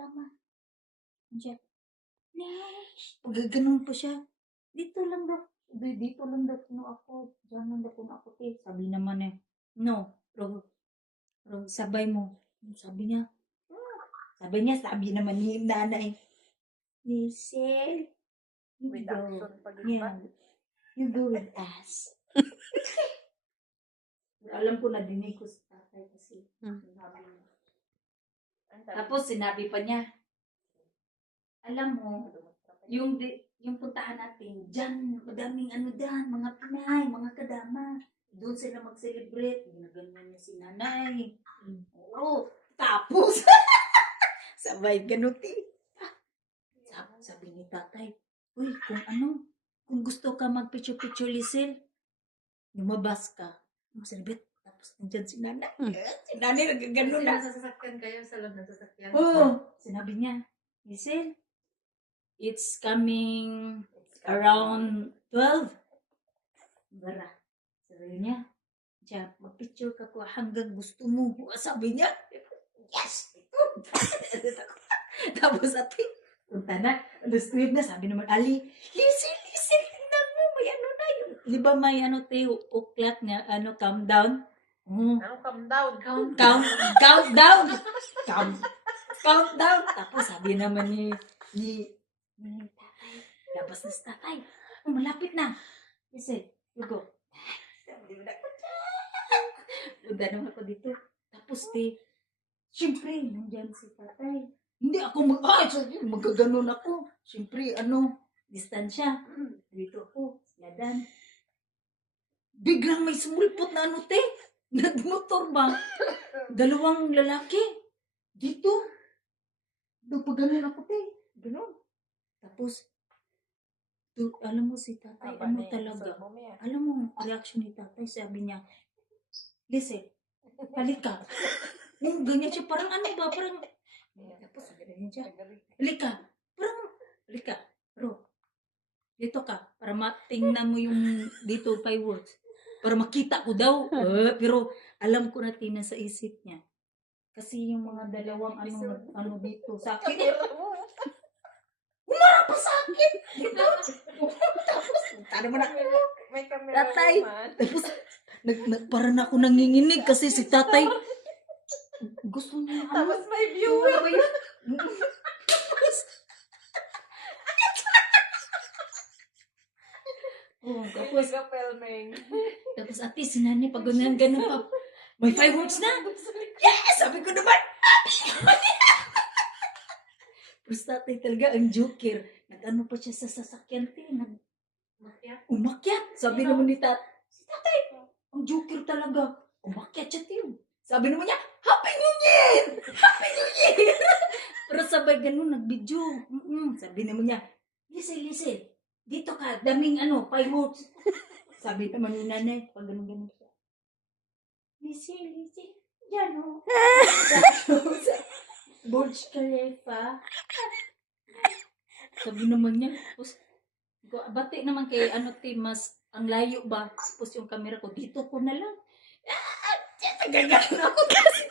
kadama. Diyan. Nesh! Pagaganon pa siya. Dito lang daw. Dito lang daw kuno ako. Diyan lang daw kuno ako. Sabi naman eh. No. Pero sabay mo. Sabi niya. Sabi naman ni nanay. Lisel. You With go. action pag Yeah. You go with us. Alam ko na dinig ko sa tatay kasi. Sinabi niya. Tapos sinabi pa niya. Alam mo, yung puntahan natin, dyan, madaming ano dyan, mga Pinay, mga kadama. Doon sila mag-celebrate. Ginaganyan niya si nanay. Oo. Tapos, sabay ganuti. Sabi ni tatay, uy, kung gusto ka mag-picture-picture, Lisel, lumabas ka. Mag-celebrate. Tapos nandyan si nanay. Si nanay nagagano na. Sasasakyan kayo sa loob ng sasakyan. Oo. Sinabi niya, Lisel, it's coming around 12. Bara. Sabi niya, Diyan, mag-picture ka ko hanggang gusto mo. Sabi niya, yes! Tapos ate, punta na. Understood na. Sabi naman, Ali, listen, tingnan mo. May ano na yun. Di ba may ano tayo, uklat na, countdown? Countdown. Countdown. Tapos sabi naman ni tatay, labas na si tatay. Malapit na. He said, you go. Punta naman ako dito. Tapos siyempre, nandyan si tatay. Hindi ako magaganon ako. Siyempre, distansya. Dito ako, ladan. Biglang may sumulpot na nagmotor ba? Dalawang lalaki. Dito. Pagganon ako, Ganon. Tapos, alam mo si tatay, talaga. Alam mo, reaction ni tatay, sabi niya, Listen, halika. Ganyan siya, parang parang, tapos sabi niya, halika. Bro, dito ka, para matingnan mo yung dito 5 words. Para makita ko daw. Pero alam ko na sa isip niya. Kasi yung mga dalawang dito sa akin. Humarap pa sa akin! Tapos, tara mo na. May camera tatay. naman. Tapos, parang ako nanginginig kasi si tatay. Gusto niya. Tapos may viewer. Tapos ate, sinani, pag ganun pa. May 5 words na. Yes! Sabi ko naman, Tapos tatay talaga ang joker. Nag-ano pa siya sa sasakyan, umakyat. Sabi naman ni si tatay, ang joker talaga. Umakyat siya, Sabi naman niya, Happy New Year! Happy New Year! Pero sabay ganun, nag-video. Sabi naman niya, Listen, dito ka, daming 5 words. Sabi naman ni nanay, pag ganun siya. Listen, yan o. Burj Khalifa. Sabi naman niya, tapos, bati naman kay mas ang layo ba? Tapos yung camera ko, dito ko na lang. Tagagan ako kasi